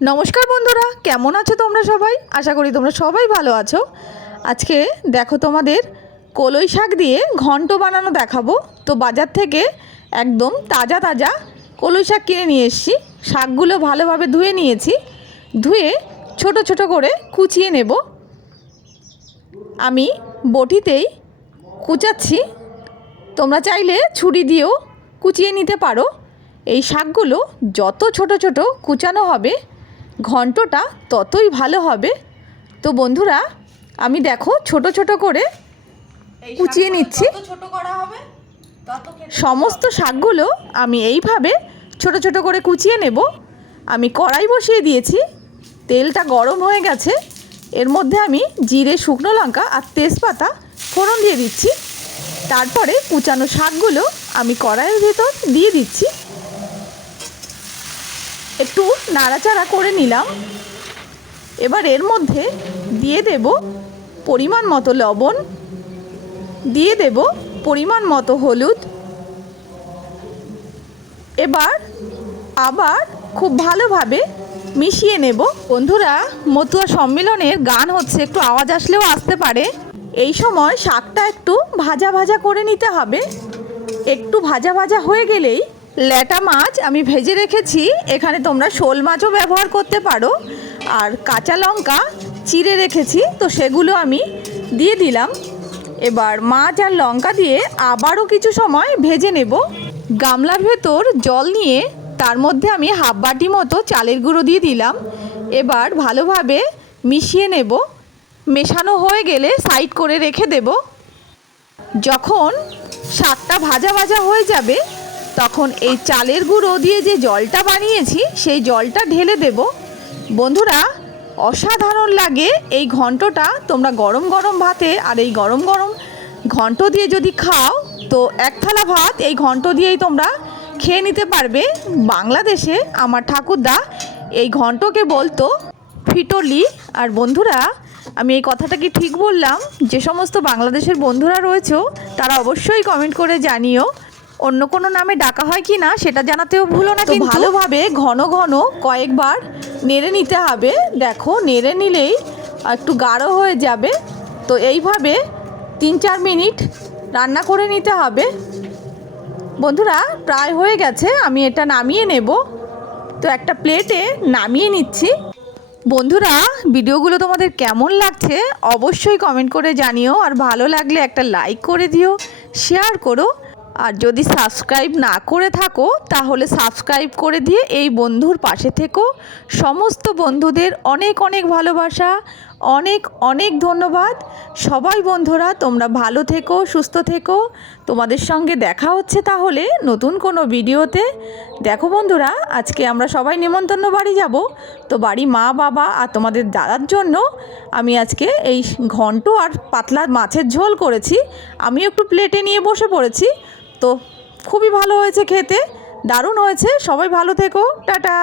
নমস্কার বন্ধুরা, কেমন আছো তোমরা সবাই? আশা করি তোমরা সবাই ভালো আছো। আজকে দেখো তোমাদের কলই শাক দিয়ে ঘন্ট বানানো দেখাবো। তো বাজার থেকে একদম তাজা তাজা কলই শাক কিনে নিয়ে এসেছি। শাকগুলো ভালোভাবে ধুয়ে নিয়েছি। ধুয়ে ছোট ছোট করে কুচিয়ে নেব। আমি বটিতেই কুচাচ্ছি। তোমরা চাইলে ছুরি দিয়েও কুচিয়ে নিতে পারো। এই শাকগুলো যত ছোট ছোট কুচানো হবে ঘন্টটা ততই ভালো হবে। তো বন্ধুরা আমি দেখো ছোট ছোট করে কুচিয়ে নিচ্ছি। ছোট করা হবে সমস্ত শাকগুলো আমি এইভাবে ছোট ছোট করে কুচিয়ে নেব। আমি কড়াই বসিয়ে দিয়েছি তেলটা গরম হয়ে গেছে। এর মধ্যে আমি জিরে শুকনো লঙ্কা আর তেজপাতা ফোড়ন দিয়ে দিচ্ছি। তারপরে কুচানো শাকগুলো আমি কড়াইয়ের ভেতর দিয়ে দিচ্ছি। একটু নাড়াচাড়া করে নিলাম। এবার এর মধ্যে দিয়ে দেব পরিমাণ মতো লবণ, দিয়ে দেব পরিমাণ মতো হলুদ। এবার আবার খুব ভালোভাবে মিশিয়ে নেব। বন্ধুরা, মতুয়া সম্মেলনের গান হচ্ছে, একটু আওয়াজ আসলেও আসতে পারে। এই সময় শাকটা একটু ভাজা ভাজা করে নিতে হবে। একটু ভাজা ভাজা হয়ে গেলেই ল্যাটা মাছ আমি ভেজে রেখেছি। এখানে তোমরা শোল মাছও ব্যবহার করতে পারো। আর কাঁচা লঙ্কা চিড়ে রেখেছি, তো সেগুলো আমি দিয়ে দিলাম। এবার মাছ আর লঙ্কা দিয়ে আবারও কিছু সময় ভেজে নেব। গামলার ভেতর জল নিয়ে তার মধ্যে আমি হাফ বাটি মতো চালের গুঁড়ো দিয়ে দিলাম। এবার ভালোভাবে মিশিয়ে নেব। মেশানো হয়ে গেলে সাইড করে রেখে দেব। যখন শাকটা ভাজা ভাজা হয়ে যাবে তখন এই চালের গুঁড়ো দিয়ে যে জলটা বানিয়েছি, সেই জলটা ঢেলে দেব। বন্ধুরা, অসাধারণ লাগে এই ঘন্টটা। তোমরা গরম গরম ভাতে আর এই গরম গরম ঘন্ট দিয়ে যদি খাও, তো এক থালা ভাত এই ঘন্ট দিয়েই তোমরা খেয়ে নিতে পারবে। বাংলাদেশে আমার ঠাকুরদা এই ঘন্টকে বলতো ফিটলি আর বন্ধুরা, আমি এই কথাটা কি ঠিক বললাম? যে সমস্ত বাংলাদেশের বন্ধুরা রয়েছে, তারা অবশ্যই কমেন্ট করে জানিও। অন্য কোনো নামে ডাকা হয় কি না সেটা জানাতেও ভুলো না কিন্তু। ভালোভাবে ঘন ঘন কয়েকবার নেড়ে নিতে হবে। দেখো নেড়ে নিলেই একটু গাঢ় হয়ে যাবে। তো এইভাবে তিন চার মিনিট রান্না করে নিতে হবে। বন্ধুরা প্রায় হয়ে গেছে আমি এটা নামিয়ে নেব। তো একটা প্লেটে নামিয়ে নিচ্ছি। বন্ধুরা ভিডিওগুলো তোমাদের কেমন লাগছে অবশ্যই কমেন্ট করে জানিও আর ভালো লাগলে একটা লাইক করে দিও শেয়ার করো। আর যদি সাবস্ক্রাইব না করে থাকো, তাহলে সাবস্ক্রাইব করে দিয়ে এই বন্ধুর পাশে থেকো। সমস্ত বন্ধুদের অনেক অনেক ভালোবাসা, অনেক অনেক ধন্যবাদ। সবাই বন্ধুরা, তোমরা ভালো থেকো, সুস্থ থেকো। তোমাদের সঙ্গে দেখা হচ্ছে তাহলে নতুন কোনো ভিডিওতে। দেখো বন্ধুরা, আজকে আমরা সবাই নেমন্তন্ন বাড়ি যাব। তো বাড়ি মা, বাবা আর তোমাদের দাদার জন্য আমি আজকে এই ঘন্ট আর পাতলা মাছের ঝোল করেছি। আমি একটু প্লেটে নিয়ে বসে পড়েছি। তো খুবই ভালো হয়েছে খেতে দারুণ হয়েছে সবাই ভালো থেকো টাটা।